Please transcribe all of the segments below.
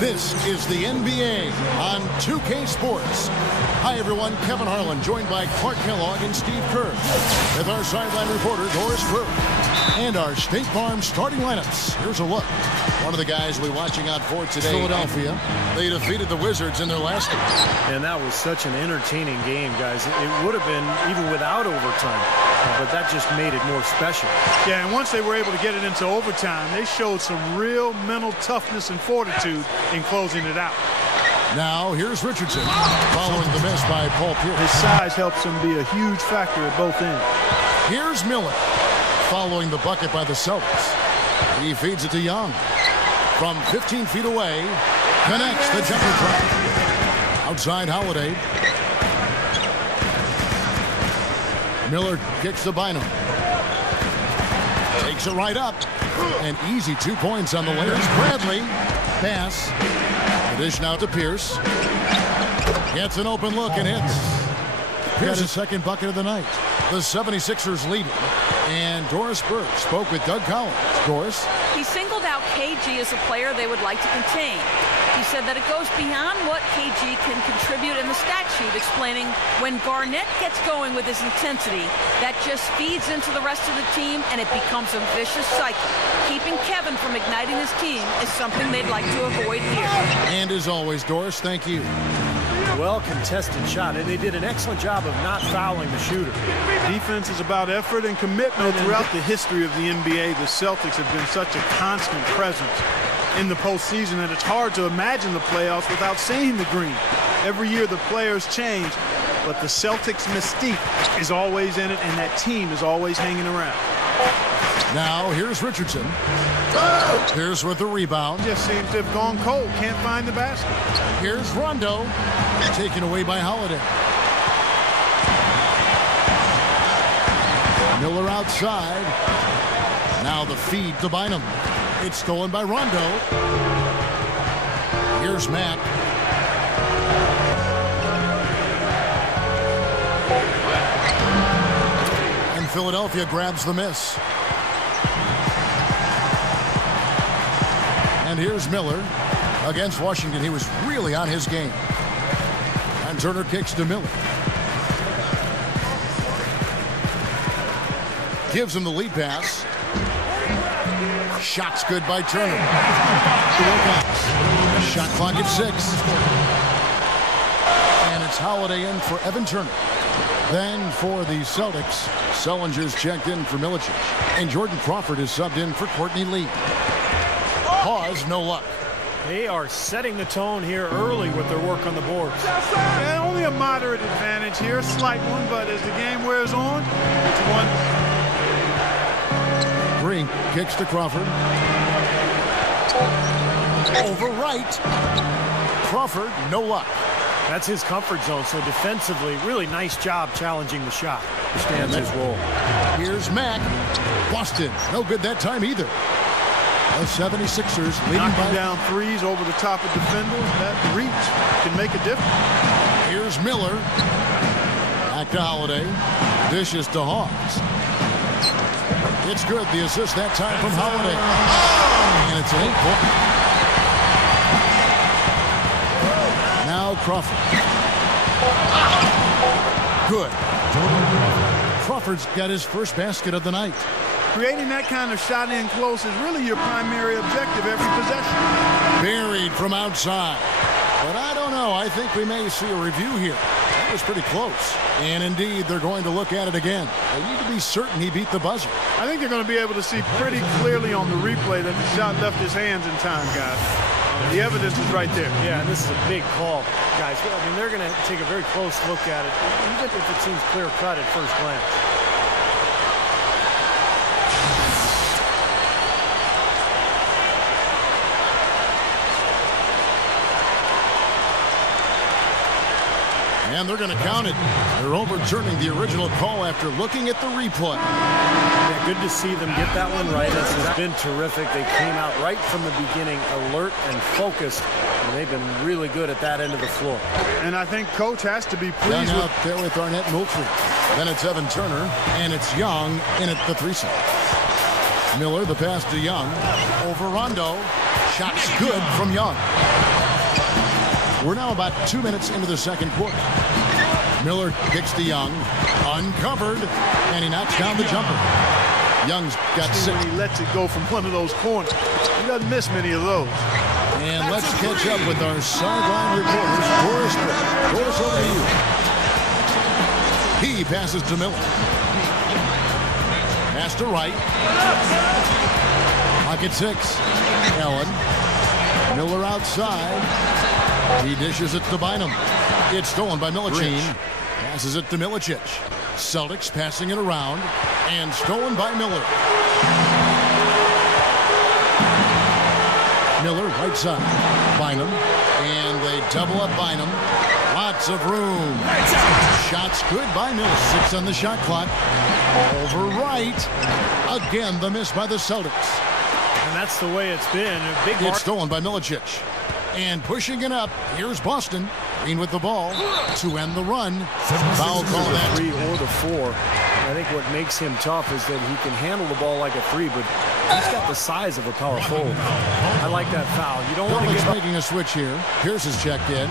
This is the NBA on 2K Sports. Hi, everyone. Kevin Harlan, joined by Clark Kellogg and Steve Kerr, with our sideline reporter, Doris Burke, and our State Farm starting lineups. Here's a look. One of the guys we'll be watching out for today, Philadelphia. They defeated the Wizards in their last game. And that was such an entertaining game, guys. It would have been even without overtime, but that just made it more special. Yeah, and once they were able to get it into overtime, they showed some real mental toughness and fortitude in closing it out. Now, here's Richardson, following the miss by Paul Pierce. His size helps him be a huge factor at both ends. Here's Miller, following the bucket by the Celtics. He feeds it to Young. From 15 feet away, connects the jumper trap. Outside Holiday. Miller kicks to Bynum. Takes it right up. An easy 2 points on the layers. Bradley. Pass. Dish now to Pierce. Gets an open look and hits. Here's his second bucket of the night. The 76ers leading. And Doris Burke spoke with Doug Collins. Doris? He singled out KG as a player they would like to contain. He said that it goes beyond what KG can contribute in the stat sheet, explaining when Garnett gets going with his intensity, that just feeds into the rest of the team and it becomes a vicious cycle. Keeping Kevin from igniting his team is something they'd like to avoid here. And as always, Doris, thank you. Well contested shot, and they did an excellent job of not fouling the shooter. Defense is about effort and commitment. Throughout the history of the NBA, the Celtics have been such a constant presence in the postseason that it's hard to imagine the playoffs without seeing the green. Every year the players change, but the Celtics mystique is always in it, and that team is always hanging around. Now here's Richardson. Here's with the rebound. Just seems to have gone cold. Can't find the basket. Here's Rondo. Taken away by Holiday. Miller outside. Now the feed to Bynum. It's stolen by Rondo. Here's Matt. And Philadelphia grabs the miss. And here's Miller. Against Washington, he was really on his game. And Turner kicks to Miller. Gives him the lead pass. Shot's good by Turner. Shot clock at 6. And it's Holiday in for Evan Turner. Then for the Celtics, Sellinger's checked in for Milicic. And Jordan Crawford is subbed in for Courtney Lee. Pause, no luck. They are setting the tone here early with their work on the boards. Yeah, only a moderate advantage here, slight one, but as the game wears on, it's one. Green kicks to Crawford. Over right. Crawford, no luck. That's his comfort zone, so defensively, really nice job challenging the shot. Understands his role. Here's Mack. Boston, no good that time either. The 76ers leading knocking by down threes over the top of defenders. That reach can make a difference. Here's Miller. Back to Holiday. Dishes to Hawes. It's good. The assist that time from Holiday. And it's an 8-point. Now Crawford. Good. Crawford's got his first basket of the night. Creating that kind of shot in close is really your primary objective every possession. Buried from outside. But I don't know. I think we may see a review here. That was pretty close. And indeed, they're going to look at it again. They need to be certain he beat the buzzer. I think they're going to be able to see pretty clearly on the replay that the shot left his hands in time, guys. The evidence is right there. Yeah, and this is a big call, guys. I mean, they're going to take a very close look at it, even if it seems clear-cut at first glance. And they're going to count it. They're overturning the original call after looking at the replay. Yeah, good to see them get that one right. This has been terrific. They came out right from the beginning, alert and focused, and they've been really good at that end of the floor. And I think Coach has to be pleased out there with Arnett Moultrie. Then it's Evan Turner, and it's Young in at the threesome. Miller, the pass to Young. Over Rondo. Shot's good from Young. We're now about 2 minutes into the second quarter. Miller kicks to Young. Uncovered. And he knocks down the jumper. Young's got 6. When he lets it go from one of those corners, he doesn't miss many of those. And let's catch up with our sideline reporters, Doris Burke. Doris, over to you. He passes to Miller. Pass to Wright. Pocket 6. Allen. Miller outside. He dishes it to Bynum. It's stolen by Milicic. Passes it to Milicic. Celtics passing it around. And stolen by Miller. Miller, right side. Bynum. And they double up Bynum. Lots of room. Shots good by Miller. 6 on the shot clock. Over Wright. Again, the miss by the Celtics. And that's the way it's been. A big It's stolen by Milicic. And pushing it up, here's Boston. Green with the ball to end the run. Foul call that. 3 or the 4. I think what makes him tough is that he can handle the ball like a 3, but he's got the size of a power forward. I like that foul. You don't want to get making a switch here. Pierce is checked in.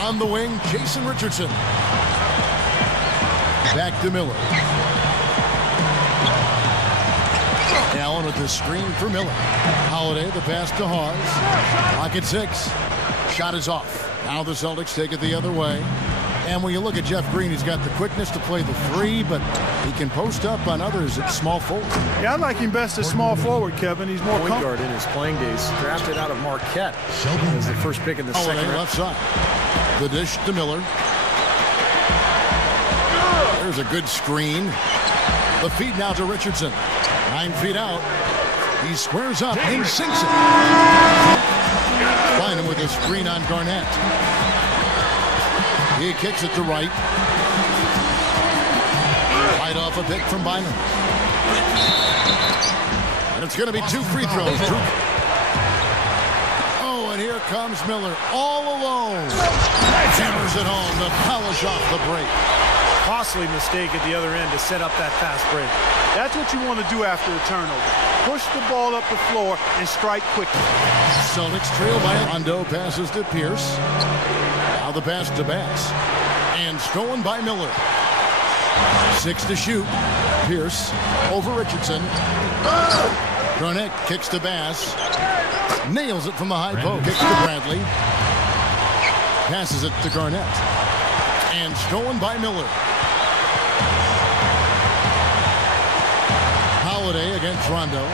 On the wing, Jason Richardson. Back to Miller. Allen with the screen for Miller. Holiday, the pass to Hawes. Pocket 6. Shot is off. Now the Celtics take it the other way. And when you look at Jeff Green, he's got the quickness to play the 3, but he can post up on others at small forward. Yeah, I like him best as small forward, Kevin. He's more point guard in his playing days. Drafted out of Marquette as the first pick in the second round. Left side. The dish to Miller. There's a good screen. The feed now to Richardson. 9 feet out. He squares up and sinks it. Find him with a screen on Garnett. He kicks it to Wright. Right off a pick from Bynum. And it's going to be 2 free throws. Oh, and here comes Miller all alone. Hammers it home to polish off the break. Costly mistake at the other end to set up that fast break. That's what you want to do after a turnover. Push the ball up the floor and strike quickly. Celtics trail by Rondo. Passes to Pierce. Now the pass to Bass. And stolen by Miller. 6 to shoot. Pierce over Richardson. Garnett kicks to Bass. Nails it from the high post. Kicks to Bradley. Passes it to Garnett. And stolen by Miller. Holiday against Rondo.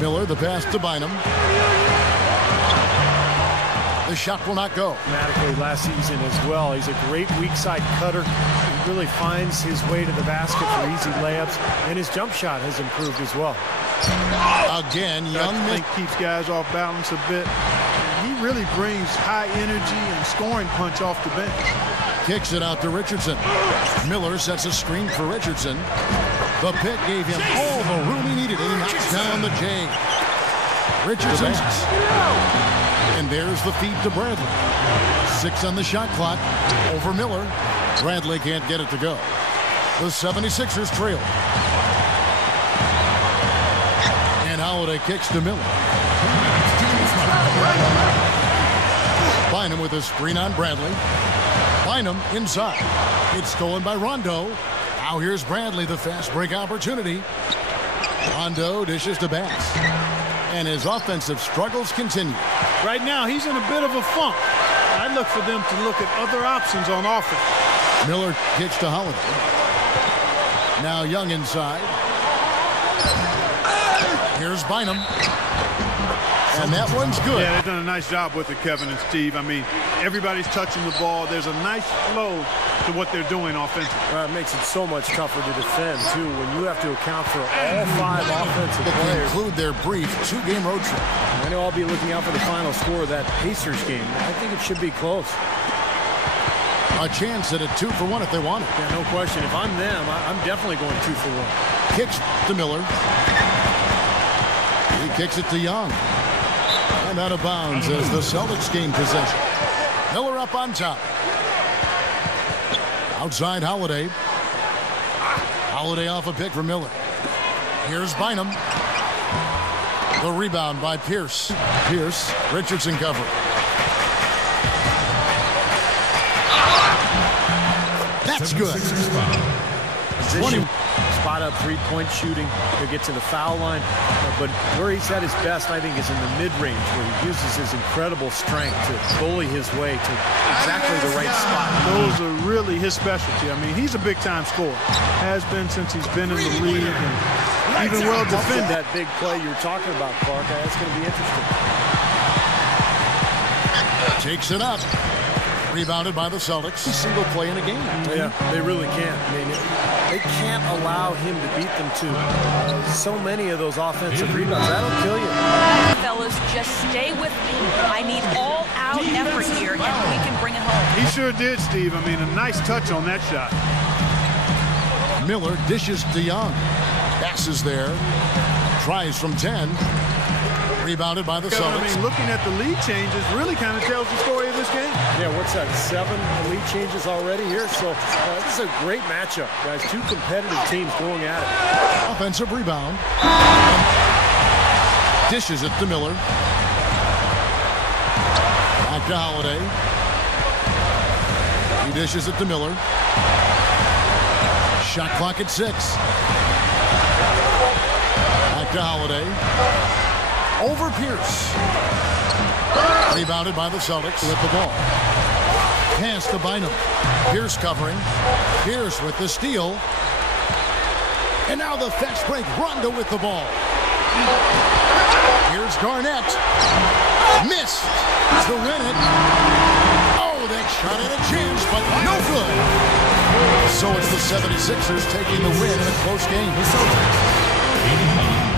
Miller, the pass to Bynum. The shot will not go. Dramatically last season as well. He's a great weak side cutter. He really finds his way to the basket for easy layups, and his jump shot has improved as well. Again, Young keeps guys off balance a bit. He really brings high energy and scoring punch off the bench. Kicks it out to Richardson. Miller sets a screen for Richardson. The pick gave him all the room he needed, and he knocks down the J. Richardson. And there's the feed to Bradley. 6 on the shot clock. Over Miller. Bradley can't get it to go. The 76ers trail. And Holiday kicks to Miller. Bynum with a screen on Bradley. Bynum inside. It's stolen by Rondo. Now here's Bradley, the fast break opportunity. Rondo dishes to Bass. And his offensive struggles continue. Right now, he's in a bit of a funk. I look for them to look at other options on offense. Miller kicks to Holiday. Now Young inside. Here's Bynum. And that one's good. Yeah, they've done a nice job with it, Kevin and Steve. I mean, everybody's touching the ball. There's a nice flow to what they're doing offensively. It makes it so much tougher to defend, too, when you have to account for all 5 offensive players. Include their brief 2-game road trip. I know I'll be looking out for the final score of that Pacers game. I think it should be close. A chance at a 2-for-1 if they want it. Yeah, no question. If I'm them, I'm definitely going 2-for-1. Kicks to Miller. He kicks it to Young. And out of bounds as the Celtics gain possession. Miller up on top. Outside Holiday. Holiday off a pick from Miller. Here's Bynum. The rebound by Pierce. Pierce, Richardson cover. That's good. 20. Spot up three-point shooting. He'll get to the foul line. But where he's at his best, I think, is in the mid-range, where he uses his incredible strength to bully his way to exactly the right spot. Those are really his specialty. I mean, he's a big-time scorer. Has been since he's been in the league. And even well defended. That big play you were talking about, Clark, that's going to be interesting. Takes it up. Rebounded by the Celtics. Single play in a game. Yeah, they really can't. I mean, they can't allow him to beat them to so many of those offensive rebounds. That'll kill you. Fellas, just stay with me. I need all-out effort here, and we can bring it home. He sure did, Steve. I mean, a nice touch on that shot. Miller dishes to Young. Passes there. Tries from 10. Rebounded by the Celtics. I mean, looking at the lead changes really kind of tells the story of this game. Yeah, what's that, 7 lead changes already here? So this is a great matchup, guys. Two competitive teams going at it. Offensive rebound. Dishes it to Miller. Back to Holiday. He dishes it to Miller. Shot clock at 6. Back to Holiday. Over Pierce. Rebounded by the Celtics with the ball. Pass to Bynum. Pierce covering. Pierce with the steal. And now the fast break. Rondo with the ball. Here's Garnett. Missed to win it. Oh, that shot had a chance, but no good. So it's the 76ers taking the win in a close game. The Celtics.